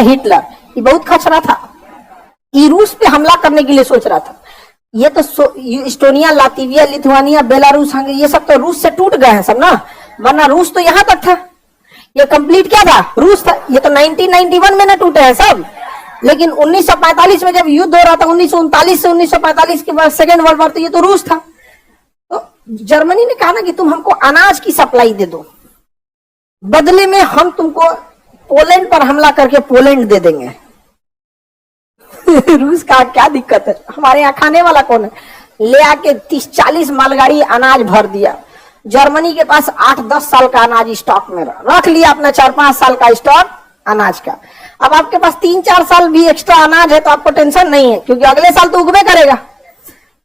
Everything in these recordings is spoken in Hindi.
हिटलर ये बहुत खचरा था, ये रूस पे हमला करने के लिए सोच रहा था। ये तो Estonia, Latvia, Lithuania, Belarus, Hungary ये सब तो रूस से टूट गए हैं सब ना, वरना रूस तो यहाँ तक था। ये कंप्लीट क्या था? रूस था। ये तो 1991 में ना टूटे हैं सब, लेकिन 1945 में जब युद्ध हो रहा था, 1939 से 1945 के बाद सेकेंड वर्ल्ड वॉर, तो ये तो रूस था। तो जर्मनी ने कहा ना कि तुम हमको अनाज की सप्लाई दे दो, बदले में हम तुमको पोलैंड पर हमला करके पोलैंड दे देंगे। रूस का क्या दिक्कत है, हमारे यहाँ खाने वाला कौन है? ले आके 30-40 मालगाड़ी अनाज भर दिया। जर्मनी के पास 8-10 साल का अनाज स्टॉक में रख लिया, अपना 4-5 साल का स्टॉक अनाज का। अब आपके पास 3-4 साल भी एक्स्ट्रा अनाज है तो आपको टेंशन नहीं है, क्योंकि अगले साल तो उगवे करेगा।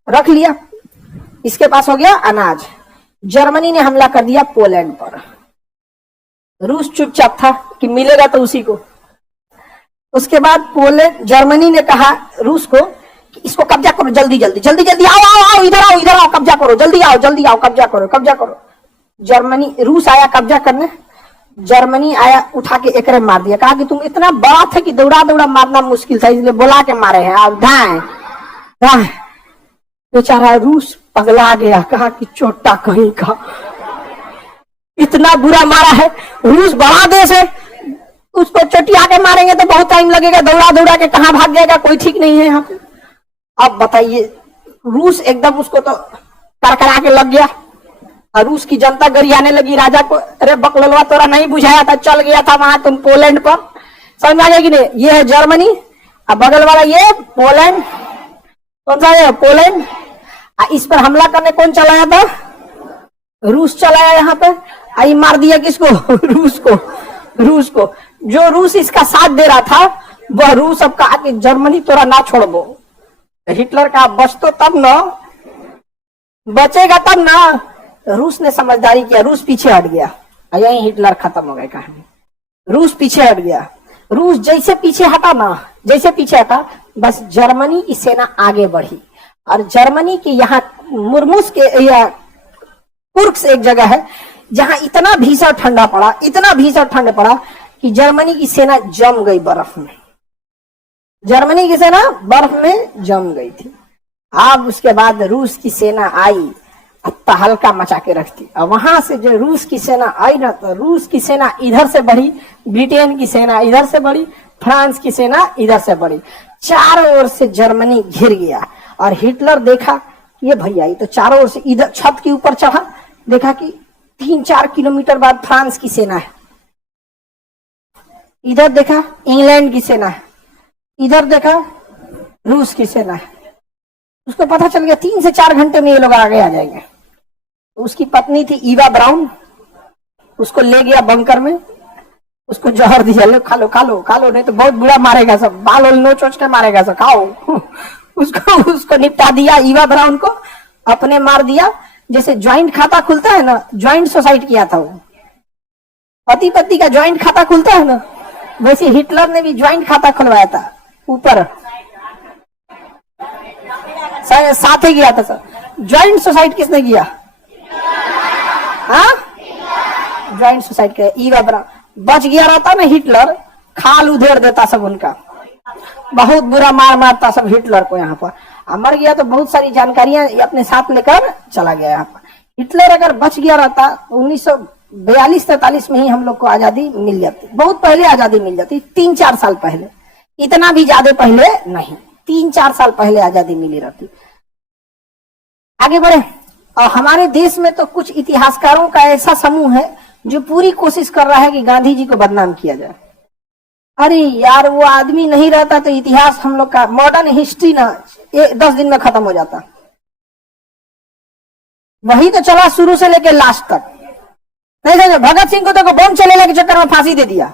रख लिया, इसके पास हो गया अनाज। जर्मनी ने हमला कर दिया पोलैंड पर। रूस चुपचाप था कि मिलेगा तो उसी को। उसके बाद जर्मनी ने कहा रूस को कि इसको कब्जा करो, जल्दी जल्दी जल्दी जल्दी, आओ आओ आओ, इधर आओ इधर आओ, कब्जा करो, जल्दी आओ जल्दी आओ, कब्जा करो कब्जा करो। रूस आया कब्जा करने, जर्मनी आया उठा के एकरे मार दिया। कहा कि तुम इतना बड़ा थे कि दौड़ा दौड़ा मारना मुश्किल था, इसलिए बुला के मारे हैं। अब दाएं बेचारा रूस पगला गया, कहा कि चोटा कहीं का, इतना बुरा मारा है। रूस बड़ा देश है, उसको चटिया के मारेंगे तो बहुत टाइम लगेगा, दौड़ा दौड़ा के कहां भाग जाएगा, कोई ठीक नहीं है यहाँ पे। अब बताइए, रूस एकदम उसको तो करकरा के लग गया, और रूस की जनता गरियाने लगी राजा को, अरे बकलवा तोरा नहीं बुझाया था, चल गया था वहां तुम पोलैंड पर। समझ में आ गया कि नहीं? ये है जर्मनी, अब बगल वाला ये पोलैंड। कौन सा है? पोलैंड। इस पर हमला करने कौन चलाया था? रूस चलाया यहाँ पे। आई मार दिया किसको? रूस को। जो रूस इसका साथ दे रहा था वह रूस अब कहा कि जर्मनी तोरा ना छोड़बो। हिटलर का बच तो तब ना, बचेगा तब ना। रूस ने समझदारी किया, रूस पीछे हट गया, यही हिटलर खत्म हो गई कहानी। रूस पीछे हट गया। रूस जैसे पीछे हटा ना, जैसे पीछे हटा, बस जर्मनी की सेना आगे बढ़ी। और जर्मनी के यहाँ मुर्मुस के या कुर्क्स एक जगह है जहां इतना भीषण ठंडा पड़ा, इतना भीषण ठंड पड़ा कि जर्मनी की सेना जम गई बर्फ में। जर्मनी की सेना बर्फ में जम गई थी। अब उसके बाद रूस की सेना आई, तहलका मचा के रखती। और वहां से जो रूस की सेना आई ना, तो रूस की सेना इधर से बढ़ी, ब्रिटेन की सेना इधर से बढ़ी, फ्रांस की सेना इधर से बढ़ी, चारों ओर से जर्मनी घिर गया। और हिटलर देखा ये भैया, ये तो चारों ओर से, इधर छत के ऊपर चढ़ा, देखा कि 3-4 किलोमीटर बाद फ्रांस की सेना है, इधर देखा इंग्लैंड की सेना है, इधर देखा रूस की सेना है। उसको पता चल गया 3 से 4 घंटे में ये लोग आगे आ जाएंगे। उसकी पत्नी थी ईवा ब्राउन, उसको ले गया बंकर में, उसको जहर दिया, लो खा लो खा लो खा लो, नहीं तो बहुत बुरा मारेगा सब, बाल और नोच नोच के मारेगा सब, खाओ। उसको निपटा दिया ईवा ब्राउन को, अपने मार दिया। जैसे ज्वाइंट खाता खुलता है ना, ज्वाइंट सुसाइड किया था वो, पति पत्नी का ज्वाइंट खाता खुलता है ना, वैसे हिटलर ने भी ज्वाइंट खाता खुलवाया था। ऊपर साथ ही गया था सर। ज्वाइंट सुसाइड किसने किया? हाँ, ज्वाइंट सुसाइड किया ईवा ब्राउन। बच गया रहता ना हिटलर, खाल उधेड़ देता सब उनका, बहुत बुरा मार मारता सब हिटलर को यहाँ पर। मर गया तो बहुत सारी जानकारियां अपने साथ लेकर चला गया यहाँ पर। हिटलर अगर बच गया रहता 1942-43 में ही हम लोग को आजादी मिल जाती, बहुत पहले आजादी मिल जाती, 3-4 साल पहले, इतना भी ज्यादा पहले नहीं, 3-4 साल पहले आजादी मिली रहती। आगे बढ़े। और हमारे देश में तो कुछ इतिहासकारों का ऐसा समूह है जो पूरी कोशिश कर रहा है कि गांधी जी को बदनाम किया जाए। अरे यार, वो आदमी नहीं रहता तो इतिहास हम लोग का, मॉडर्न हिस्ट्री ना 10 दिन में खत्म हो जाता। वही तो चला शुरू से लेकर लास्ट तक। नहीं समझे? भगत सिंह को तो बम चलेने के चक्कर में फांसी दे दिया,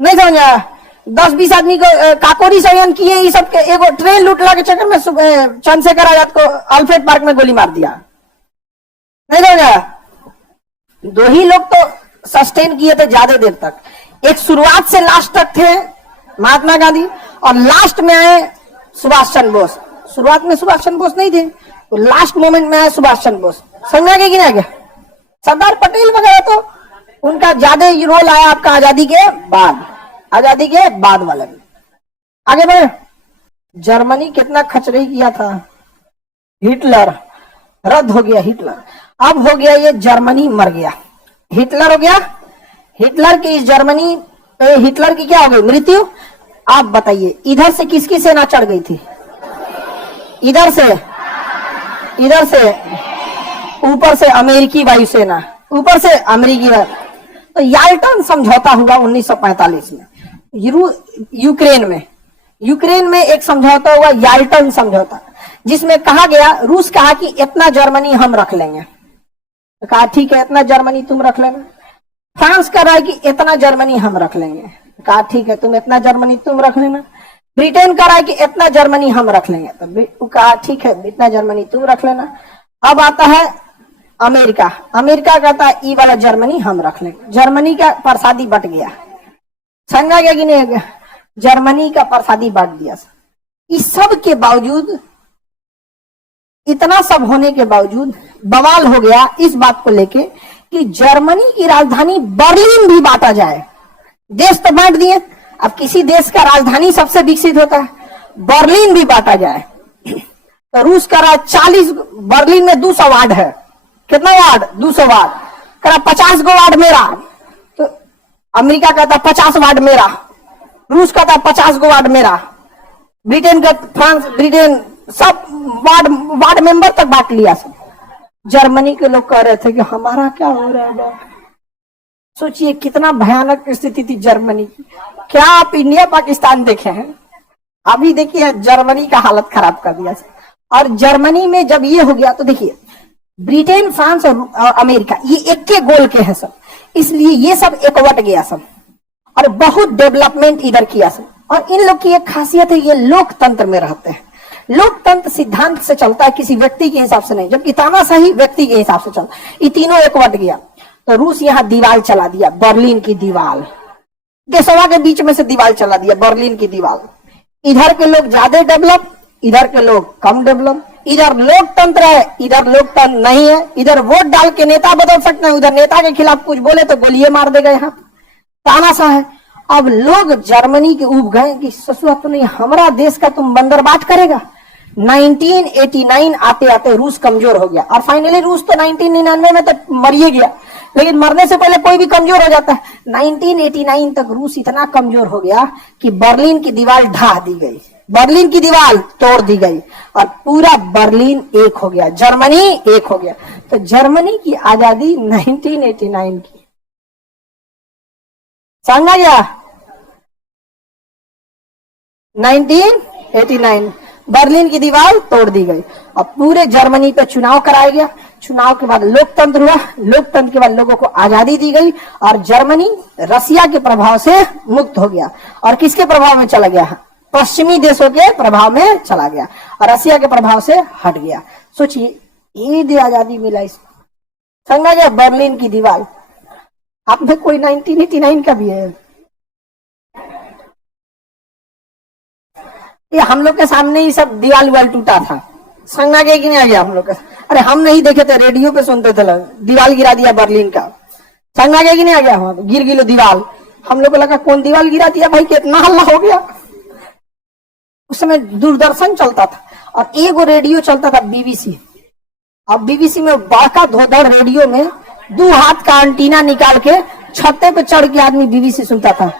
नहीं समझा? 10-20 आदमी को काकोरी संयन किए, ये सब एगो ट्रेन लूटला के चक्कर में चंद्रशेखर आजाद को अल्फ्रेड पार्क में गोली मार दिया, नहीं समझा? 2 ही लोग तो सस्टेन किए थे ज्यादा देर तक। एक शुरुआत से लास्ट तक थे महात्मा गांधी, और लास्ट में आए सुभाष चंद्र बोस। शुरुआत में सुभाष चंद्र बोस नहीं थे, तो लास्ट मोमेंट में आए सुभाष चंद्र बोस। समझ में आ गया कि नहीं? सरदार पटेल वगैरह तो उनका ज्यादा रोल आया आपका आजादी के बाद। आजादी के बाद वाले में। आगे बढ़े। जर्मनी कितना खचरई किया था हिटलर, रद्द हो गया हिटलर। अब हो गया ये जर्मनी मर गया, हिटलर हो गया। हिटलर की इस जर्मनी पे हिटलर की क्या हो गई मृत्यु। आप बताइए इधर से किसकी सेना चढ़ गई थी, इधर से ऊपर से अमेरिकी वायुसेना, ऊपर से अमेरिकी वायु। तो याल्टन समझौता हुआ 1945 में यूक्रेन में एक समझौता हुआ याल्टन समझौता, जिसमें कहा गया, रूस कहा कि इतना जर्मनी हम रख लेंगे, तो कहा ठीक है इतना जर्मनी तुम रख लेना। फ्रांस कह रहा है कि इतना जर्मनी हम रख लेंगे, कहा ठीक है तुम इतना जर्मनी तुम रख लेना। ब्रिटेन कह रहा है कि इतना जर्मनी हम रख लेंगे, तो कहा ठीक है इतना जर्मनी तुम रख लेना। अब आता है अमेरिका कहता है ई वाला जर्मनी हम रख लेंगे। जर्मनी का प्रसादी बट गया, समझा गया कि नहीं, जर्मनी का प्रसादी बांट दिया। इस सब के बावजूद, इतना सब होने के बावजूद बवाल हो गया इस बात को लेके कि जर्मनी की राजधानी बर्लिन भी बांटा जाए। देश तो बांट दिए, अब किसी देश का राजधानी सबसे विकसित होता है, बर्लिन भी बांटा जाए। तो रूस का राज 40, बर्लिन में 200 वार्ड है, कितना वार्ड 200 वार्ड, करा 50 गो वार्ड मेरा। तो अमेरिका कहता 50 वार्ड मेरा, रूस कहता 50 गो वार्ड मेरा, ब्रिटेन का, फ्रांस, ब्रिटेन सब वार्ड मेंबर तक बांट लिया सब। जर्मनी के लोग कह रहे थे कि हमारा क्या हो रहा है। सोचिए कितना भयानक स्थिति थी जर्मनी की। क्या आप इंडिया पाकिस्तान देखे हैं, अभी देखिए जर्मनी का हालत खराब कर दिया। और जर्मनी में जब ये हो गया तो देखिए ब्रिटेन, फ्रांस और अमेरिका ये एक के गोल के हैं सब, इसलिए ये सब एकवट गया सब और बहुत डेवलपमेंट इधर किया सब। और इन लोग की एक खासियत है, ये लोकतंत्र में रहते हैं। लोकतंत्र सिद्धांत से चलता है, किसी व्यक्ति के हिसाब से नहीं, जबकि तानाशाही व्यक्ति के हिसाब से चलता। ये तीनों एकवट गया तो रूस यहाँ दीवार चला दिया, बर्लिन की दीवार, देशवा के बीच में से दीवार चला दिया, बर्लिन की दीवार। इधर के लोग ज्यादा डेवलप, इधर के लोग कम डेवलप। इधर लोकतंत्र है, इधर लोकतंत्र नहीं है। इधर वोट डाल के नेता बदल सकते हैं, उधर नेता के खिलाफ कुछ बोले तो गोलियां मार देगा। यहाँ तानाशाह है। अब लोग जर्मनी के उब गए कि ससुआ तो नहीं, हमारा देश का तुम बंदरबाट करेगा। 1989 आते आते रूस कमजोर हो गया और फाइनली रूस तो 1999 में तो मर ही गया, लेकिन मरने से पहले कोई भी कमजोर हो जाता है। 1989 तक रूस इतना कमजोर हो गया कि बर्लिन की दीवार ढा दी गई, बर्लिन की दीवार तोड़ दी गई और पूरा बर्लिन एक हो गया, जर्मनी एक हो गया। तो जर्मनी की आजादी 1989 की, समझा गया। 1989 बर्लिन की दीवार तोड़ दी गई और पूरे जर्मनी पे चुनाव कराया गया। चुनाव के बाद लोकतंत्र हुआ, लोकतंत्र के बाद लोगों को आजादी दी गई और जर्मनी रसिया के प्रभाव से मुक्त हो गया। और किसके प्रभाव में चला गया, पश्चिमी देशों के प्रभाव में चला गया और रसिया के प्रभाव से हट गया। सोचिए ये दे आजादी मिला इसको, समझा गया। बर्लिन की दीवार, आप में कोई 1989 का भी है, ये हम लोग के सामने ही सब दीवार विवाल टूटा था, समझा गया कि नहीं आ गया हम लोग का। अरे हम नहीं देखे थे, रेडियो पे सुनते थे, दीवार गिरा दिया बर्लिन का, समझा गया कि नहीं आ गया। वहां गिर गिलो दीवार, हम लोग को लगा कौन दीवार गिरा दिया भाई, कितना हल्ला हो गया। उस समय दूरदर्शन चलता था और एक रेडियो चलता था बीबीसी। अब बीबीसी में बड़का धोधड़ रेडियो में 2 हाथ का एंटीना निकाल के छत्ते पे चढ़ के आदमी बीबीसी सुनता था।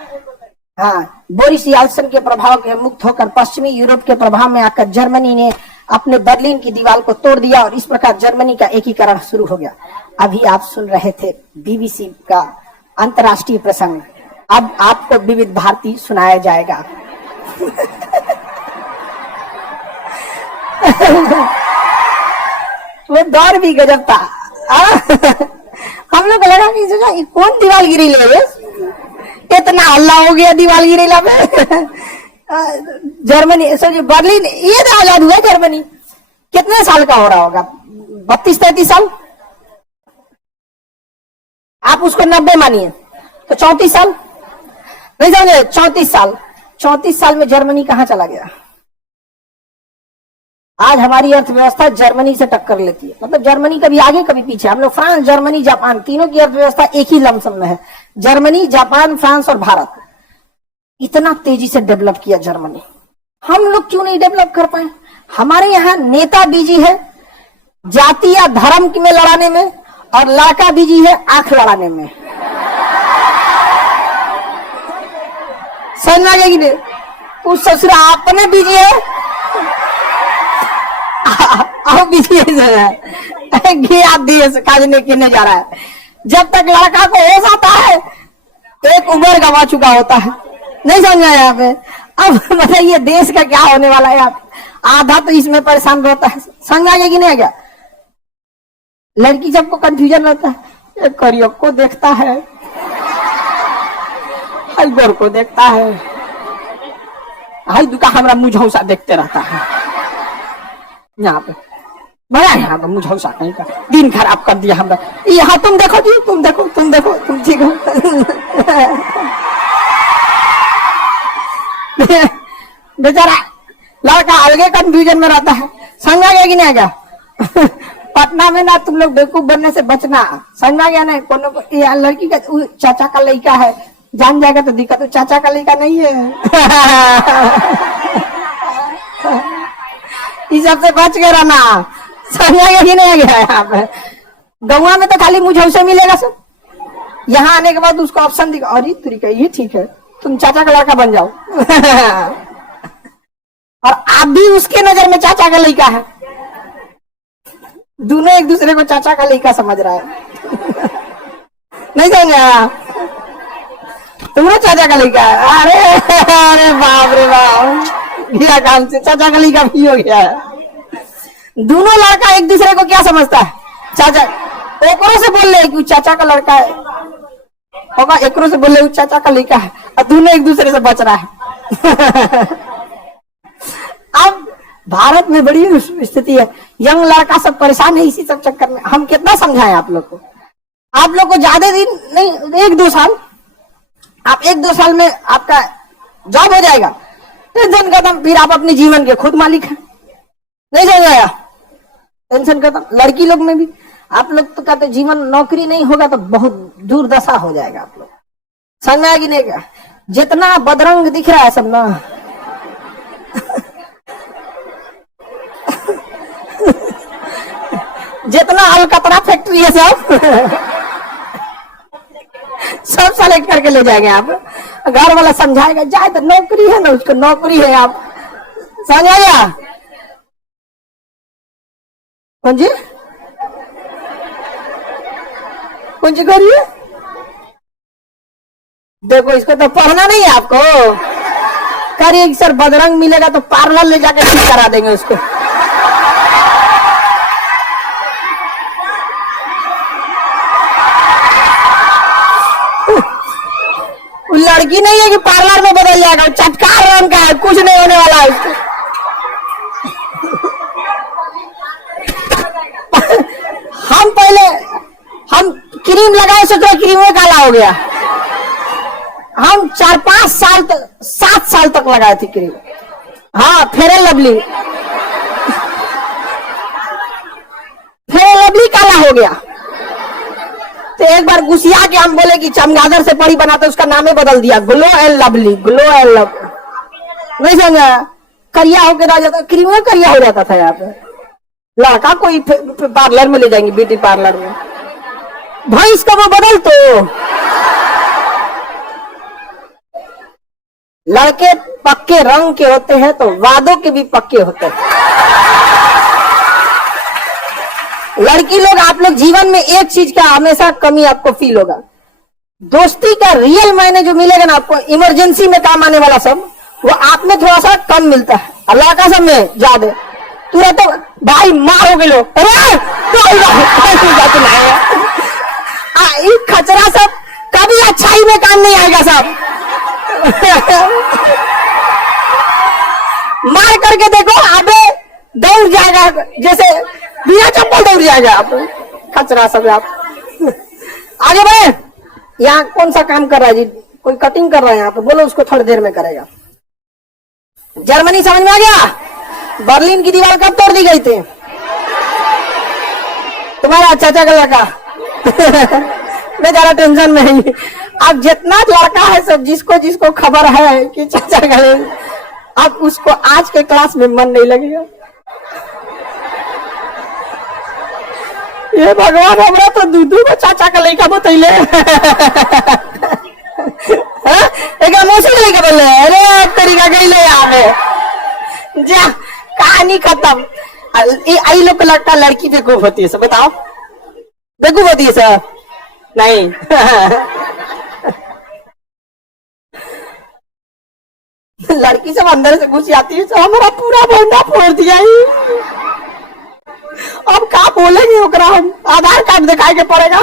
हाँ, बोरिस याल्सन के प्रभाव के मुक्त होकर पश्चिमी यूरोप के प्रभाव में आकर जर्मनी ने अपने बर्लिन की दीवार को तोड़ दिया और इस प्रकार जर्मनी का एकीकरण शुरू हो गया। अभी आप सुन रहे थे बीबीसी का अंतर्राष्ट्रीय प्रसंग, अब आपको विविध भारती सुनाया जाएगा। वो दौर भी गजब था। हम लोग लगा कि कौन दीवार गिरी ले, इतना हल्ला हो गया दीवार गिरेला पे। जर्मनी सोचिए, बर्लिन ये आजाद हुआ जर्मनी, कितने साल का हो रहा होगा, 32-33 साल। आप उसको 90 मानिए तो 34 साल, नहीं समझे, 34 साल। 34 साल में जर्मनी कहां चला गया। आज हमारी अर्थव्यवस्था जर्मनी से टक्कर लेती है, मतलब जर्मनी कभी आगे कभी पीछे। हम लोग फ्रांस, जर्मनी, जापान तीनों की अर्थव्यवस्था एक ही लमसम में है। जर्मनी, जापान, फ्रांस और भारत इतना तेजी से डेवलप किया जर्मनी, हम लोग क्यों नहीं डेवलप कर पाए? हमारे यहाँ नेता बिजी है जाति या धर्म में लड़ाने में, और लड़का बिजी है आंख लड़ाने में। समझ आ गई? उस ससुरा अपने बिजी है, अब बिजी है घिया दिए काजने किने जा रहा है। जब तक लड़का को होश आता है एक उम्र गवा चुका होता है। नहीं समझ आया यहाँ पे? अब बताइए देश का क्या होने वाला है? आप आधा तो इसमें परेशान रहता है। समझ आ गया कि नहीं? क्या लड़की सबको कंफ्यूजन रहता है, एक करियर को देखता है, हाई गोर को देखता है, हाई दुका हमारा मुझौसा देखते रहता है। यहाँ पे बड़ा यहाँ पे मुझौसा कहीं का दिन खराब कर दिया हमरा। यहाँ तुम देखो जी, तुम देखो, तुम देखो, तुम ठीक हो। बेचारा लड़का अलगे कंफ्यूजन में रहता है। समझ आ गया कि नहीं आ गया? पटना में ना तुम लोग बेवकूफ बनने से बचना। समझ आ गया? नहीं कोनो लड़की का चाचा का लड़का है, जान जाएगा तो दिक्कत। तो चाचा का लड़का नहीं है। इस सबसे बच के रहना। समझ आ गया कि नहीं आ गया? यहाँ पे गौवा में तो खाली मुझे मिलेगा सब। यहाँ आने के बाद उसको ऑप्शन दिखा, अरे तरीका ये ठीक है, तुम चाचा का लड़का बन जाओ। और आप भी उसके नजर में चाचा का लड़का है। दोनों एक दूसरे को चाचा का लड़का समझ रहा है। नहीं समझा? तुम्हारा चाचा का लड़का है? अरे बाप रे बाप, गया काम से चाचा का लड़का भी हो गया है। दोनों लड़का एक दूसरे को क्या समझता है? चाचा। एकरो से बोल रहे कि चाचा का लड़का है होगा, एकरो से बोल रहे चाचा का लड़का है, और दोनों एक दूसरे से बच रहा है। अब भारत में बड़ी स्थिति है, यंग लड़का सब परेशान है इसी सब चक्कर में। हम कितना समझाएं आप लोग को? आप लोग को ज्यादा दिन नहीं, 1-2 साल, आप 1-2 साल में आपका जॉब हो जाएगा, टेंशन खत्म, फिर आप अपने जीवन के खुद मालिक हैं। नहीं समझ आया? टेंशन खत्म। लड़की लोग में भी आप लोग तो कहते जीवन नौकरी नहीं होगा तो बहुत दुर्दशा हो जाएगा आप लोग। समझ में आएगी नहीं? क्या जितना बदरंग दिख रहा है सब ना, जितना अलकतरा फैक्ट्री है सब सेलेक्ट करके ले जाएंगे आप। घर वाला समझाएगा जाए तो नौकरी है ना, उसको नौकरी है। आप समझ आया? कौन जी कौन सी करिए? देखो इसको तो पढ़ना नहीं है आपको। करिए सर बदरंग मिलेगा तो पार्लर ले जाकर ठीक करा देंगे उसको। लड़की नहीं है कि पार्लर में बदल जाएगा, चटकार रंग का है, कुछ नहीं होने वाला है उसको। हम क्रीम लगाए, सोच रहे क्रीम में काला हो गया। हम 4-5 साल तक, 7 साल तक लगाए थे क्रीम। हाँ, फेयर एंड लवली काला हो गया। तो एक बार गुस्सिया के हम बोले कि चमगादड़ से परी बना, तो उसका नाम ही बदल दिया, glow and lovely. Glow and love नहीं समझा? करिया होकर रह जाता, क्रीम में करिया हो जाता था। यहाँ पे लड़का कोई पार्लर में ले जाएंगे, ब्यूटी पार्लर में, भाई इसका वो बदल। तो लड़के पक्के रंग के होते हैं तो वादों के भी पक्के होते हैं। लड़की लोग, आप लोग जीवन में एक चीज का हमेशा कमी आपको फील होगा, दोस्ती का रियल मायने जो मिलेगा ना आपको, इमरजेंसी में काम आने वाला सब, वो आप में थोड़ा सा कम मिलता है। और लड़का सब में ज्यादा। तुरंत तो भाई मार हो गए, खचरा सब कभी अच्छाई में काम नहीं आएगा सब। मार करके देखो, आगे दौड़ जाएगा, जैसे बिना चप्पल दौड़ जाएगा आप। खचरा सब आप आगे बढ़े। यहाँ कौन सा काम कर रहा है जी? कोई कटिंग कर रहा है यहाँ पे, बोलो उसको थोड़ी देर में करेगा। जर्मनी समझ में आ गया? बर्लिन की दीवार कब तोड़ दी गई थी? तुम्हारा चाचा का लड़का। मैं ज्यादा टेंशन में नहीं। अब जितना लड़का है सब जिसको जिसको खबर है कि चाचा गए, अब उसको आज के क्लास में मन नहीं लगेगा। ये भगवान हमरा तो दूधू को चाचा का लड़का बतैले एक मौसी का लड़का बोले, अरे तरीका गई आवे जा कहानी खत्म। आई लोग को लगता लड़की बेवकूफ होती है सब, बताओ बेवकूफ होती है सर नहीं लड़की सब अंदर से घुस जाती है, तो हमारा पूरा बोंडा फोड़ दिया ही। अब क्या बोलेंगे ओकरा, हम आधार कार्ड दिखाए के पड़ेगा